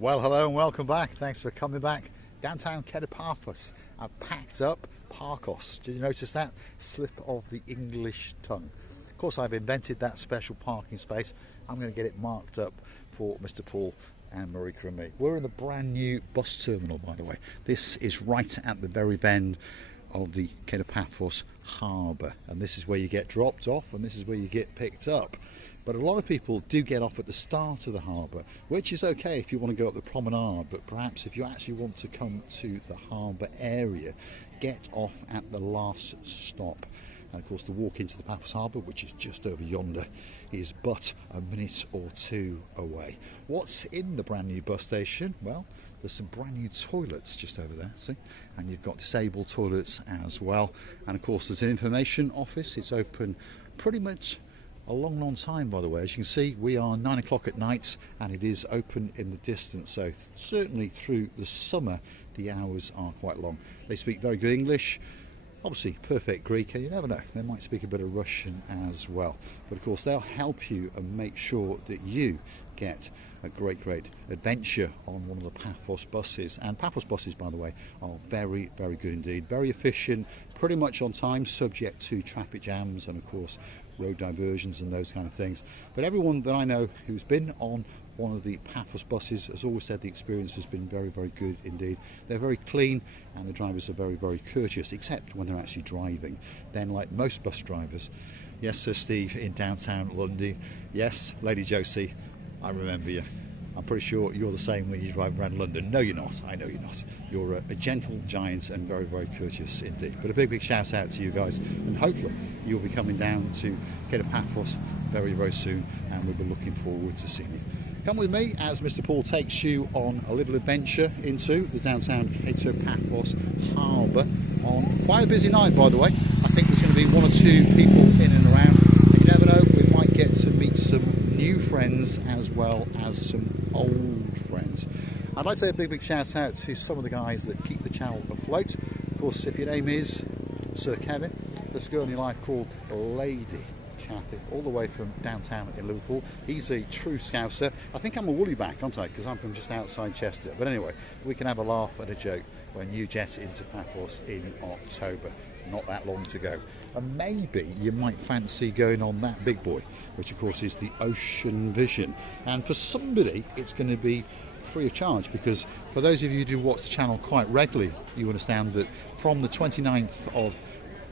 Well, hello and welcome back. Thanks for coming back. Downtown Paphos. I've packed up Parkos. Did you notice that? Slip of the English tongue. Of course, I've invented that special parking space. I'm going to get it marked up for Mr. Paul and Marika and me. We're in the brand new bus terminal, by the way. This is right at the very end of the Paphos Harbour, and this is where you get dropped off and this is where you get picked up. But a lot of people do get off at the start of the harbour, which is okay if you want to go up the promenade, but perhaps if you actually want to come to the harbour area, get off at the last stop. And of course the walk into the Paphos Harbour, which is just over yonder, is but a minute or two away. What's in the brand new bus station? Well, there's some brand new toilets just over there, see? And you've got disabled toilets as well. And of course there's an information office. It's open pretty much a long time, by the way. As you can see, we are 9 o'clock at night and it is open in the distance, so certainly through the summer the hours are quite long. They speak very good English, obviously perfect Greek, and you never know, they might speak a bit of Russian as well. But of course they'll help you and make sure that you get a great adventure on one of the Paphos buses. And Paphos buses, by the way, are very good indeed, very efficient, pretty much on time, subject to traffic jams and of course road diversions and those kind of things. But everyone that I know who's been on one of the Paphos buses has always said the experience has been very good indeed. They're very clean and the drivers are very courteous, except when they're actually driving. Then, like most bus drivers, yes Sir Steve in downtown London, yes Lady Josie, I remember you. I'm pretty sure you're the same when you drive around London. No, you're not. I know you're not. You're a gentle giant and very courteous indeed. But a big shout out to you guys, and hopefully you'll be coming down to Paphos very soon, and we'll be looking forward to seeing you. Come with me as Mr. Paul takes you on a little adventure into the downtown Paphos Harbour on quite a busy night, by the way. I think there's going to be 1 or 2 people in and around. And you never know, we might get to meet some new friends as well as some old friends. I'd like to say a big shout out to some of the guys that keep the channel afloat. Of course, if your name is Sir Kevin, there's a girl in your life called Lady Kathy, all the way from downtown in Liverpool. He's a true Scouser. I think I'm a woolly back, aren't I? Because I'm from just outside Chester. But anyway, we can have a laugh and a joke when you jet into Paphos in October. Not that long to go. And maybe you might fancy going on that big boy, which of course is the Ocean Vision. And for somebody it's going to be free of charge, because for those of you who do watch the channel quite regularly, you understand that from the 29th of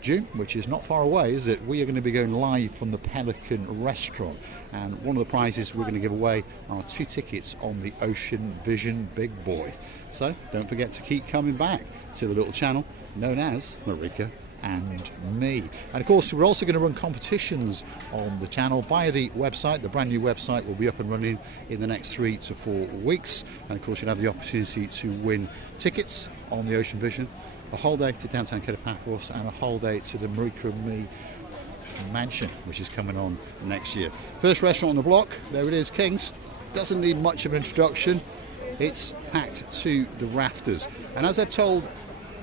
June, which is not far away, is it? We are going to be going live from the Pelican restaurant, and one of the prizes we're going to give away are 2 tickets on the Ocean Vision Big Boy. So don't forget to keep coming back to the little channel known as Marika and me. And of course we're also going to run competitions on the channel via the website. The brand new website will be up and running in the next 3 to 4 weeks, and of course you'll have the opportunity to win tickets on the Ocean Vision, a whole day to downtown Paphos, and a whole day to the Marika and me mansion, which is coming on next year. First restaurant on the block, there it is, King's. Doesn't need much of an introduction. It's packed to the rafters, and as I've told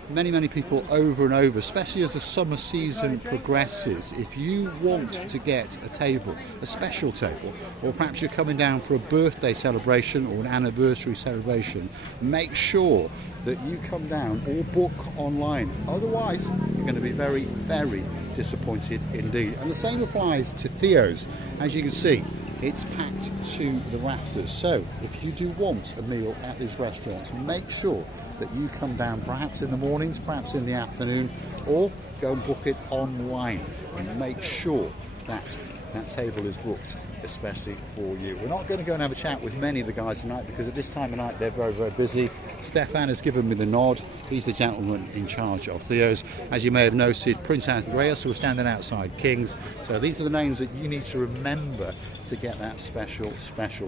many people over and over, especially as the summer season progresses, if you want to get a table, a special table, or perhaps you're coming down for a birthday celebration or an anniversary celebration, make sure that you come down or book online. Otherwise you're going to be very disappointed indeed. And the same applies to Theos. As you can see, it's packed to the rafters. So if you do want a meal at these restaurants, make sure that you come down perhaps in the mornings, perhaps in the afternoon, or go and book it online and make sure that that table is booked especially for you. We're not going to go and have a chat with many of the guys tonight, because at this time of night they're very busy. Stefan has given me the nod. He's the gentleman in charge of Theos. As you may have noted, Prince Andreas, who are standing outside King's. So these are the names that you need to remember to get that special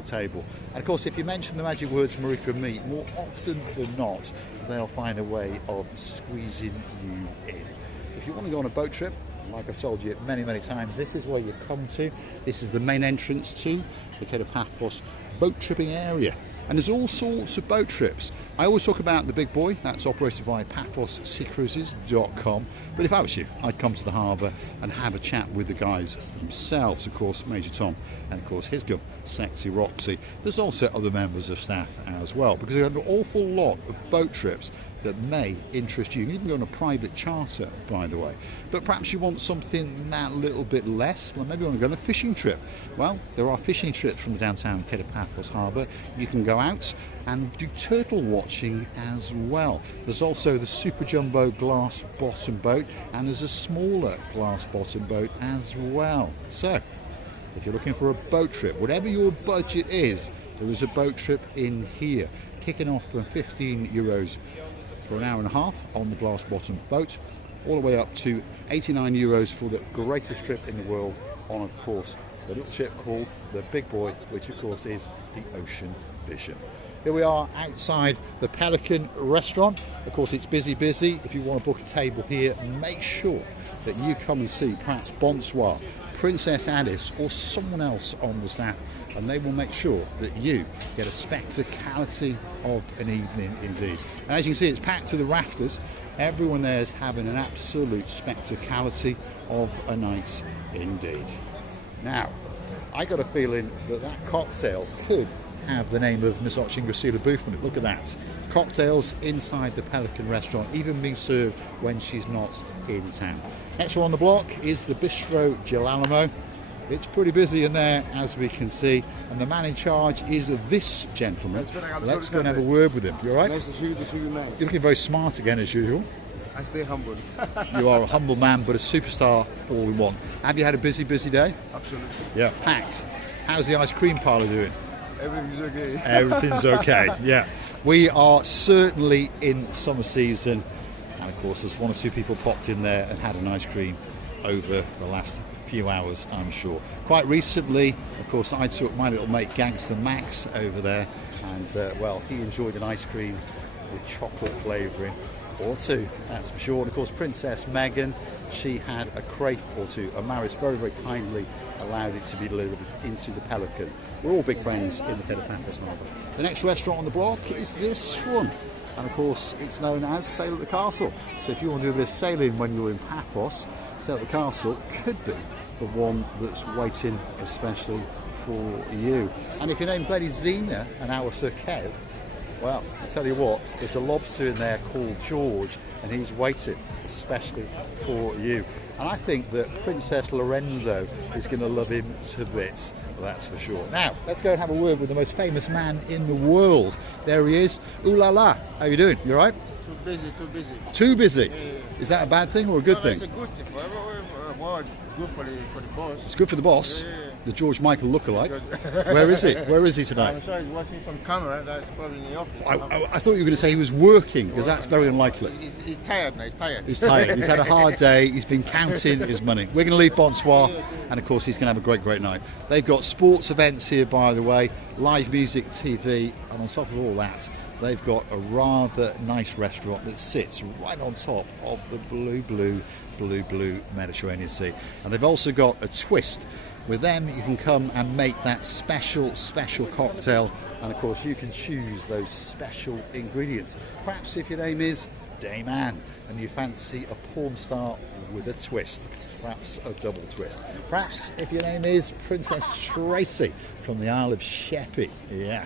table. And of course, if you mention the magic words Marika and me, more often than not they'll find a way of squeezing you in. If you want to go on a boat trip, like I've told you many times, this is where you come to. This is the main entrance to the Paphos boat tripping area. And there's all sorts of boat trips. I always talk about the big boy, that's operated by PaphosCruises.com. But if I was you, I'd come to the harbour and have a chat with the guys themselves. Of course, Major Tom and of course his girl, Sexy Roxy. There's also other members of staff as well, because there's an awful lot of boat trips that may interest you. You can even go on a private charter, by the way. But perhaps you want something that little bit less. Well, maybe you want to go on a fishing trip. Well, there are fishing trips from the downtown Paphos Harbour. You can go out and do turtle watching as well. There's also the super jumbo glass bottom boat, and there's a smaller glass bottom boat as well. So, if you're looking for a boat trip, whatever your budget is, there is a boat trip in here, kicking off from €15 for an hour and a half on the glass bottom boat, all the way up to €89 for the greatest trip in the world on, of course, the little ship called the Big Boy, which of course is the Ocean Vision. Here we are outside the Pelican restaurant. Of course, it's busy. If you want to book a table here, make sure that you come and see perhaps Bonsoir, Princess Alice or someone else on the staff, and they will make sure that you get a spectacality of an evening indeed. And as you can see, it's packed to the rafters. Everyone there is having an absolute spectacality of a night indeed. Now, I got a feeling that that cocktail could have the name of Miss Ochingrasila Booth on it. Look at that. Cocktails inside the Pelican restaurant, even being served when she's not in town. Next one on the block is the Bistro Gelalamo. It's pretty busy in there, as we can see, and the man in charge is this gentleman. Let's go and have a word with him. You all right? Nice to see you. Nice. You're looking very smart again, as usual. I stay humble. You are a humble man, but a superstar all in one. Have you had a busy day? Absolutely. Yeah, packed. How's the ice cream parlour doing? Everything's okay. Everything's okay, yeah. We are certainly in summer season, and of course there's one or two people popped in there and had an ice cream over the last few hours, I'm sure. Quite recently, of course, I took my little mate Gangster Max over there, and well, he enjoyed an ice cream with chocolate flavouring or two, that's for sure. And of course, Princess Megan, she had a crepe or two, and Maris very kindly allowed it to be delivered into the Pelican. We're all big friends in the Paphos Harbour. The next restaurant on the block is this one, and of course it's known as Sail at the Castle. So if you want to do a bit of sailing when you're in Paphos, Sail at the Castle could be the one that's waiting especially for you. And if your name's Lady Zena and our Sir Kev, well, I tell you what, there's a lobster in there called George, and he's waiting especially for you. And I think that Princess Lorenzo is going to love him to bits, that's for sure. Now, let's go and have a word with the most famous man in the world. There he is. Ooh la la. How you doing? You all right? Too busy. Too busy? Yeah. Is that a bad thing or a good thing? It's a good thing. Well, it's good for the boss. It's good for the boss? Yeah. The George Michael lookalike. Where is he? Where is he tonight? I'm sure he's watching from camera. That's probably in the office. I thought you were going to say he was working, because that's very unlikely. He's tired now. He's tired. He's had a hard day. He's been counting his money. We're going to leave Bonsoir, and of course he's going to have a great night. They've got sports events here, by the way, live music, TV, and on top of all that, they've got a rather nice restaurant that sits right on top of the blue Mediterranean Sea. And they've also got a twist. With them, you can come and make that special cocktail, and of course you can choose those special ingredients. Perhaps if your name is Dame Anne and you fancy a porn star with a twist, perhaps a double twist. Perhaps if your name is Princess Tracy from the Isle of Sheppey, yeah,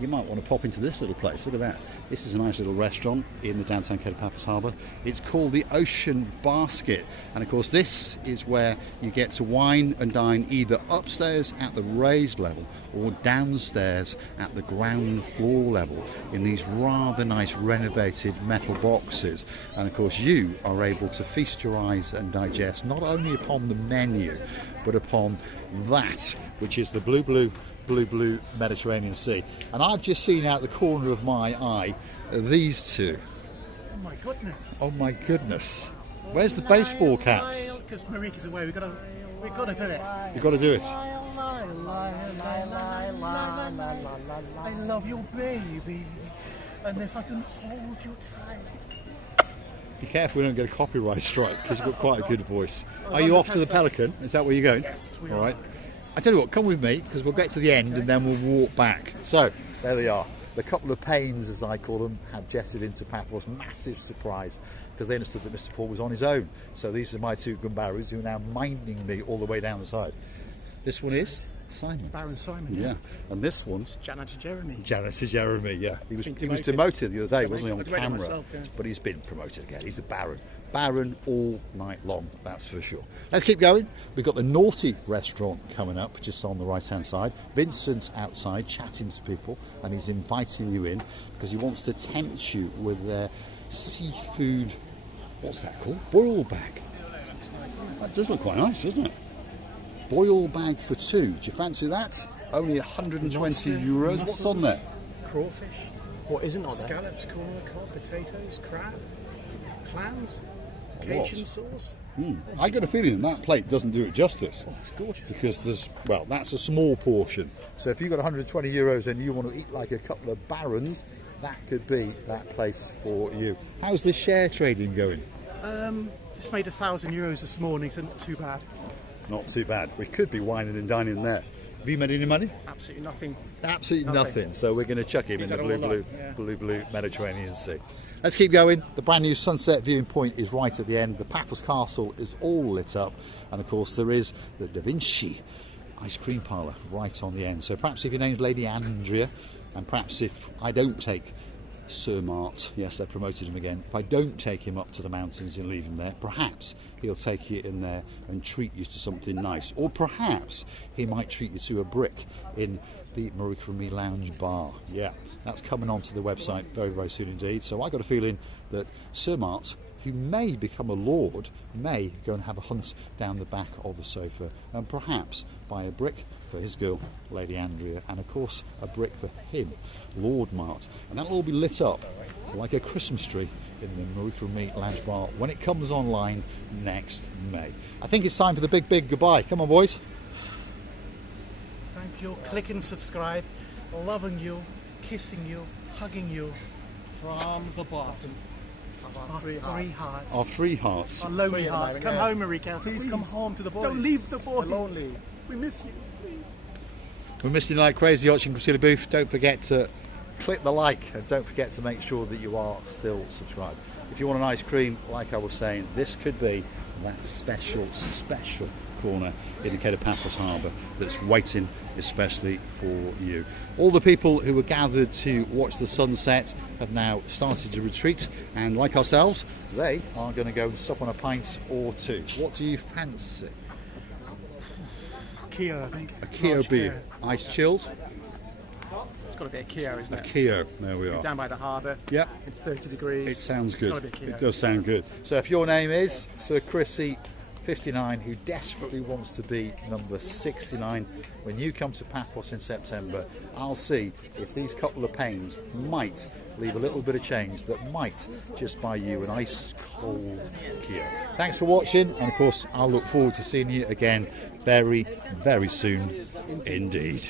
you might want to pop into this little place. Look at that. This is a nice little restaurant in the downtown Paphos Harbour. It's called the Ocean Basket, and of course this is where you get to wine and dine either upstairs at the raised level or downstairs at the ground floor level in these rather nice renovated metal boxes. And of course you are able to feast your eyes and digest not only upon the menu but upon that which is the blue Mediterranean Sea. And I've just seen out the corner of my eye these two. Oh my goodness. Oh my goodness. Where's the baseball caps? Because Marika's away, we've got to do it. You've got to do it. I love your baby, and if I can hold you tight. Be careful we don't get a copyright strike, because you've got quite a good voice. Are you off to the Pelican? Is that where you're going? Yes, we All right. are. I tell you what, come with me because we'll get to the end and then we'll walk back. So there they are. The couple of Paynes, as I call them, had jetted into Paphos. Massive surprise because they understood that Mr. Paul was on his own. So these are my two Gumbarus who are now minding me all the way down the side. This one is Simon. Baron Simon. Yeah. And this one's Janitor Jeremy. Janitor Jeremy, yeah. He was demoted the other day, wasn't he, on camera? Myself, yeah. But he's been promoted again. He's the Baron. Baron all night long, that's for sure. Let's keep going. We've got the Naughty restaurant coming up just on the right hand side. Vincent's outside chatting to people and he's inviting you in because he wants to tempt you with their seafood, what's that called? Boil bag. That does look quite nice, doesn't it? Boil bag for two. Do you fancy that? Only 120 euros. What's on there? Crawfish. What isn't on there? Scallops, corn, cob, potatoes, crab, clams, What? Cajun sauce. I get a feeling that plate doesn't do it justice. Oh, it's gorgeous. Because there's, well, that's a small portion. So if you've got 120 euros and you want to eat like a couple of barons, that could be that place for you. How's the share trading going? Just made €1,000 this morning, so not too bad. Not too bad. We could be wining and dining there. Have you made any money? Absolutely nothing. Absolutely nothing. So we're going to chuck him He's in the had all blue, along, yeah. blue Mediterranean Sea. Let's keep going. The brand new sunset viewing point is right at the end. The Paphos Castle is all lit up. And of course there is the Da Vinci ice cream parlour right on the end. So perhaps if your name's Lady Andrea, and perhaps if I don't take Sir Mart, yes, I promoted him again. If I don't take him up to the mountains and leave him there, perhaps he'll take you in there and treat you to something nice. Or perhaps he might treat you to a brick in the Marika and Me Lounge Bar. Yeah, that's coming onto the website very, very soon indeed. So I got a feeling that Sir Mart, who may become a lord, may go and have a hunt down the back of the sofa and perhaps buy a brick for his girl, Lady Andrea, and of course a brick for him, Lord Mart. And that'll all be lit up like a Christmas tree in the Marika and Me Lounge Bar when it comes online next May. I think it's time for the big goodbye. Come on, boys. Thank you. Click and subscribe. Loving you, kissing you, hugging you from the bottom of our three hearts. Our three hearts. Our lonely Three hearts. at the Come moment, home, Marika. Please come home to the boys. Don't leave the boys. We're lonely. We miss you. Please. We're missing like crazy watching Christina Booth. Don't forget to click the like and don't forget to make sure that you are still subscribed. If you want an ice cream, like I was saying, this could be that special corner indicated Paphos Harbour that's waiting especially for you. All the people who were gathered to watch the sunset have now started to retreat, and like ourselves, they are going to go and sup on a pint or two. What do you fancy? Kia, I think. A Kia Large beer, Kia. ice chilled. It's got to be a Kia, isn't A it? Kia, there we are. Down by the harbour. Yep. In 30 degrees. It sounds It's gotta good. be a Kia. It does sound good. So if your name is Sir Chrissy 59, who desperately wants to be number 69, when you come to Paphos in September, I'll see if these couple of Paynes might leave a little bit of change that might just buy you an ice cold Kia. Thanks for watching, and of course I'll look forward to seeing you again very, very soon indeed.